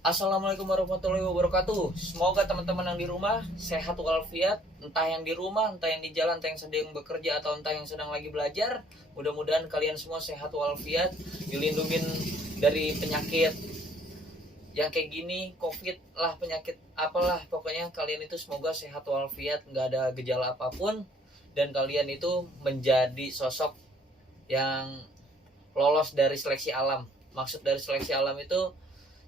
Assalamualaikum warahmatullahi wabarakatuh. Semoga teman-teman yang di rumah sehat walafiat, entah yang di rumah, entah yang di jalan, entah yang sedang bekerja atau entah yang sedang lagi belajar. Mudah-mudahan kalian semua sehat walafiat, dilindungin dari penyakit yang kayak gini, COVID lah, penyakit apalah, pokoknya kalian itu semoga sehat walafiat, nggak ada gejala apapun, dan kalian itu menjadi sosok yang lolos dari seleksi alam. Maksud dari seleksi alam itu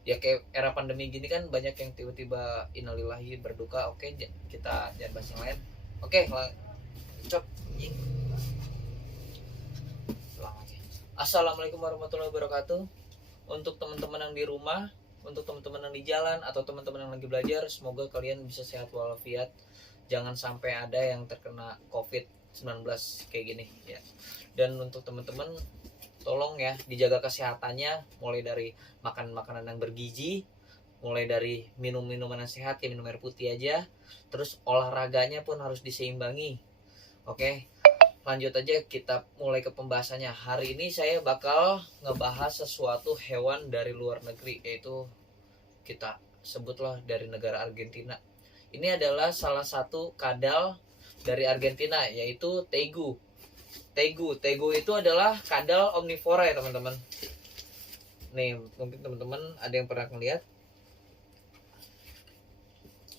ya kayak era pandemi gini kan banyak yang tiba-tiba innalillahi berduka. Oke, kita jangan bahas yang lain. Oke, cop. Assalamualaikum warahmatullahi wabarakatuh. Untuk teman-teman yang di rumah, untuk teman-teman yang di jalan atau teman-teman yang lagi belajar, semoga kalian bisa sehat walafiat. Jangan sampai ada yang terkena COVID-19 kayak gini ya. Dan untuk teman-teman, tolong ya dijaga kesehatannya, mulai dari makan makanan yang bergizi, mulai dari minum minuman yang sehat kayak minum air putih aja, terus olahraganya pun harus diseimbangi. Oke, lanjut aja, kita mulai ke pembahasannya. Hari ini saya bakal ngebahas sesuatu hewan dari luar negeri, yaitu kita sebutlah dari negara Argentina. Ini adalah salah satu kadal dari Argentina, yaitu tegu. Tegu itu adalah kadal omnivora ya teman-teman. Nih, mungkin teman-teman ada yang pernah melihat.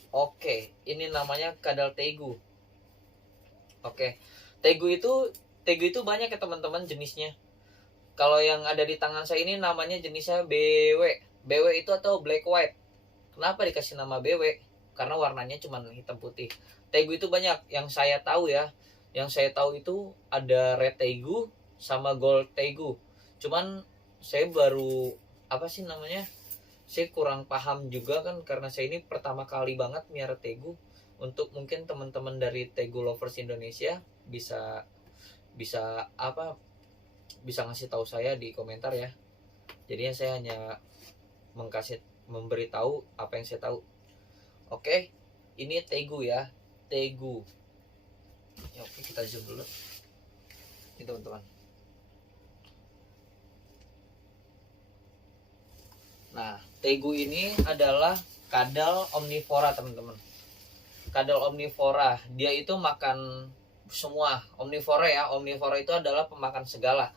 Oke, ini namanya kadal tegu. Oke, tegu itu banyak ya teman-teman jenisnya. Kalau yang ada di tangan saya ini namanya jenisnya BW. BW itu atau black white. Kenapa dikasih nama BW? Karena warnanya cuma hitam putih. Tegu itu banyak. Yang saya tahu ya, yang saya tahu itu ada red tegu sama gold tegu. Cuman saya baru apa sih namanya? Saya kurang paham juga kan karena saya ini pertama kali banget miara tegu. Untuk mungkin teman-teman dari Tegu Lovers Indonesia bisa bisa apa bisa ngasih tahu saya di komentar ya. Jadinya saya hanya memberitahu apa yang saya tahu. Oke, ini tegu ya, tegu. Ya, oke, kita zoom dulu. Ini teman-teman. Nah, tegu ini adalah kadal omnivora teman-teman. Kadal omnivora, dia itu makan semua. Omnivora ya, omnivora itu adalah pemakan segala.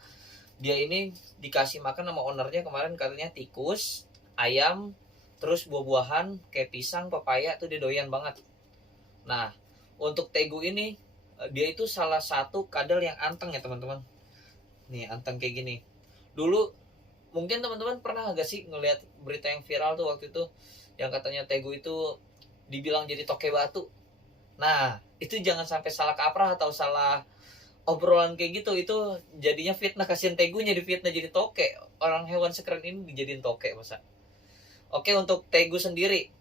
Dia ini dikasih makan sama ownernya kemarin katanya tikus, ayam, terus buah-buahan kayak pisang, pepaya tuh dia doyan banget. Nah, untuk tegu ini dia itu salah satu kadal yang anteng ya teman-teman. Nih, anteng kayak gini. Dulu mungkin teman-teman pernah gak sih ngelihat berita yang viral tuh waktu itu yang katanya tegu itu dibilang jadi toke batu. Nah, itu jangan sampai salah kaprah atau salah obrolan kayak gitu. Itu jadinya fitnah, kasihan tegunya difitnah jadi toke. Orang hewan sekeren ini dijadiin toke masa. Oke, untuk tegu sendiri,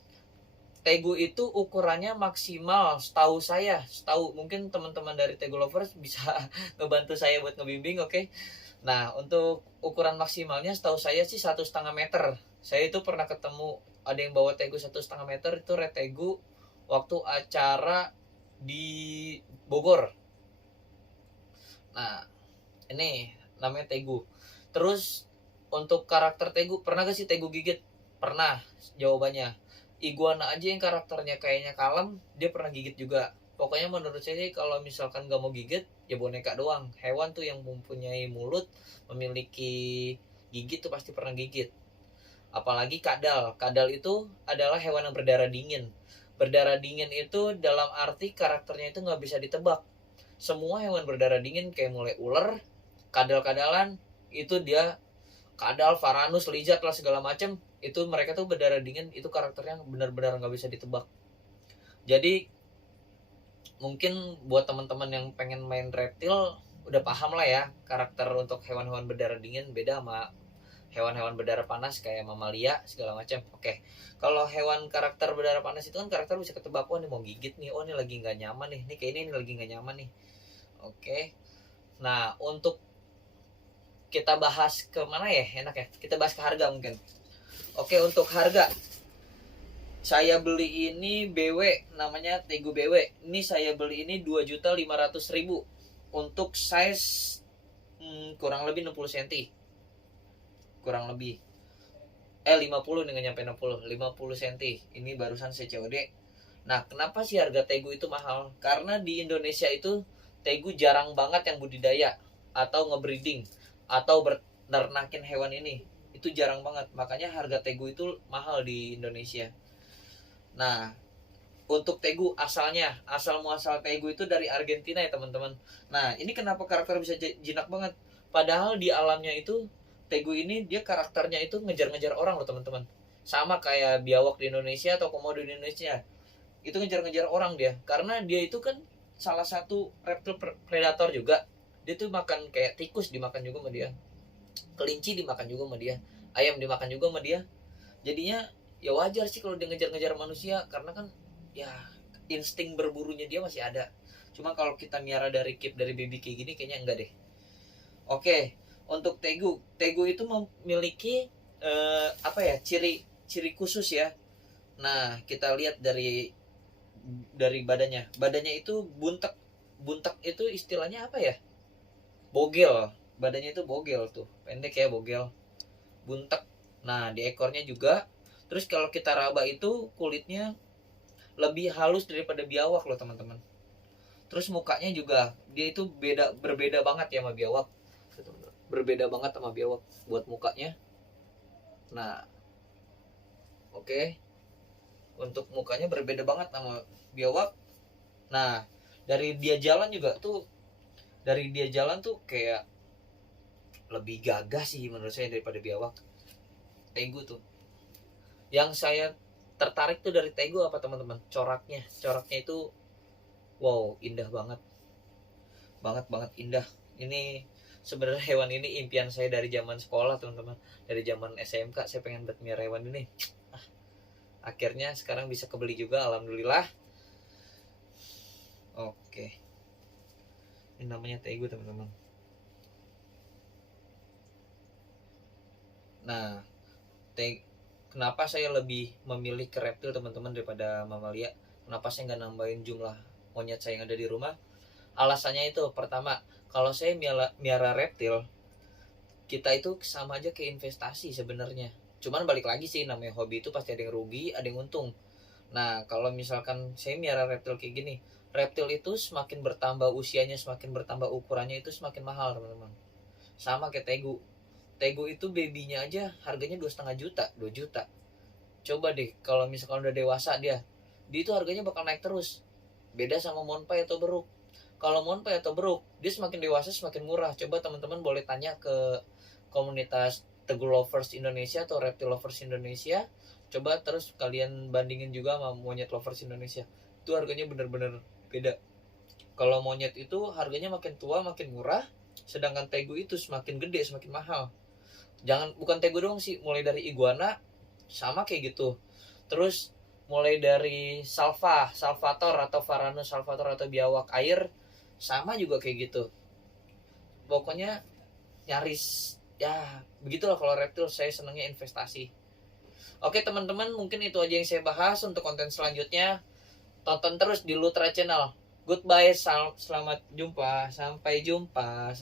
tegu itu ukurannya maksimal setahu saya, setahu mungkin teman-teman dari Tegu Lovers bisa ngebantu saya buat ngebimbing. Oke. Nah, untuk ukuran maksimalnya setahu saya sih 1,5 meter. Saya itu pernah ketemu ada yang bawa tegu 1,5 meter, itu red tegu waktu acara di Bogor. Nah, ini namanya tegu. Terus untuk karakter tegu, pernah gak sih tegu gigit? Pernah, jawabannya. Iguana aja yang karakternya kayaknya kalem, dia pernah gigit juga. Pokoknya menurut saya sih kalau misalkan gak mau gigit, ya boneka doang. Hewan tuh yang mempunyai mulut, memiliki gigit tuh pasti pernah gigit. Apalagi kadal. Kadal itu adalah hewan yang berdarah dingin. Berdarah dingin itu dalam arti karakternya itu gak bisa ditebak. Semua hewan berdarah dingin kayak mulai ular, kadal-kadalan, itu dia kadal, varanus, lizard lah segala macam, itu mereka tuh berdarah dingin, itu karakternya benar-benar nggak bisa ditebak. Jadi mungkin buat teman-teman yang pengen main reptil udah paham lah ya karakter untuk hewan-hewan berdarah dingin beda sama hewan-hewan berdarah panas kayak mamalia segala macam. Oke, kalau hewan karakter berdarah panas itu kan karakter bisa ketebak, oh ini mau gigit nih, oh ini lagi nggak nyaman nih, ini kayak ini lagi nggak nyaman nih. Oke, nah untuk kita bahas ke mana ya enak ya, kita bahas ke harga mungkin. Oke, untuk harga saya beli ini BW, namanya Tegu BW. Ini saya beli ini 2.500.000 untuk size kurang lebih 60 cm. Kurang lebih. 50 nih, nggak nyampe 60, 50 cm ini barusan saya COD. Nah, kenapa sih harga tegu itu mahal? Karena di Indonesia itu tegu jarang banget yang budidaya atau ngebreeding atau berternakin hewan ini. Itu jarang banget. Makanya harga tegu itu mahal di Indonesia. Nah, untuk tegu asalnya, asal muasal tegu itu dari Argentina ya teman-teman. Nah, ini kenapa karakter bisa jinak banget? Padahal di alamnya itu tegu ini dia karakternya itu ngejar-ngejar orang loh teman-teman. Sama kayak biawak di Indonesia atau komodo di Indonesia. Itu ngejar-ngejar orang dia, karena dia itu kan salah satu reptil predator juga. Dia tuh makan kayak tikus, dimakan juga sama dia, kelinci dimakan juga sama dia, ayam dimakan juga sama dia. Jadinya ya wajar sih kalau dia ngejar-ngejar manusia, karena kan ya insting berburunya dia masih ada. Cuma kalau kita miara dari kip dari baby kayak gini kayaknya enggak deh. Oke, untuk tegu itu memiliki apa ya, ciri khusus ya. Nah, kita lihat dari badannya itu buntek itu istilahnya apa ya, bogel. Badannya itu bogel tuh, pendek ya, bogel, buntek. Nah, di ekornya juga. Terus kalau kita raba itu kulitnya lebih halus daripada biawak loh teman-teman. Terus mukanya juga dia itu berbeda banget ya sama biawak, berbeda banget sama biawak buat mukanya. Nah, oke. Untuk mukanya berbeda banget sama biawak. Nah, dari dia jalan juga tuh, kayak lebih gagah sih menurut saya daripada biawak. Tegu tuh yang saya tertarik tuh dari tegu apa teman-teman? Coraknya itu wow, indah banget, banget indah. Ini sebenarnya hewan ini impian saya dari zaman sekolah teman-teman. Dari zaman SMK saya pengen melihara hewan ini. Akhirnya sekarang bisa kebeli juga, alhamdulillah. Oke, ini namanya tegu teman-teman. Nah, kenapa saya lebih memilih ke reptil teman-teman daripada mamalia? Kenapa saya nggak nambahin jumlah monyet saya yang ada di rumah? Alasannya itu, pertama, kalau saya miara reptil, kita itu sama aja ke investasi sebenarnya. Cuman balik lagi sih, namanya hobi itu pasti ada yang rugi, ada yang untung. Nah, kalau misalkan saya miara reptil kayak gini, reptil itu semakin bertambah usianya, semakin bertambah ukurannya, itu semakin mahal teman-teman. Sama kayak tegu itu babynya aja harganya 2,5 juta, 2 juta. Coba deh kalau misalkan udah dewasa dia itu harganya bakal naik terus. Beda sama monpai atau beruk. Kalau monpai atau beruk, dia semakin dewasa semakin murah. Coba teman-teman boleh tanya ke komunitas tegu lovers Indonesia atau reptil lovers Indonesia. Coba terus kalian bandingin juga sama monyet lovers Indonesia. Itu harganya bener-bener beda. Kalau monyet itu harganya makin tua makin murah, sedangkan tegu itu semakin gede semakin mahal. Bukan tegu doang sih, mulai dari iguana sama kayak gitu. Terus mulai dari salvator atau varanus salvator atau biawak air sama juga kayak gitu. Pokoknya nyaris ya begitulah. Kalau reptil saya senangnya investasi. Oke teman-teman, mungkin itu aja yang saya bahas. Untuk konten selanjutnya tonton terus di Lutra Channel. Goodbye, selamat jumpa, sampai jumpa.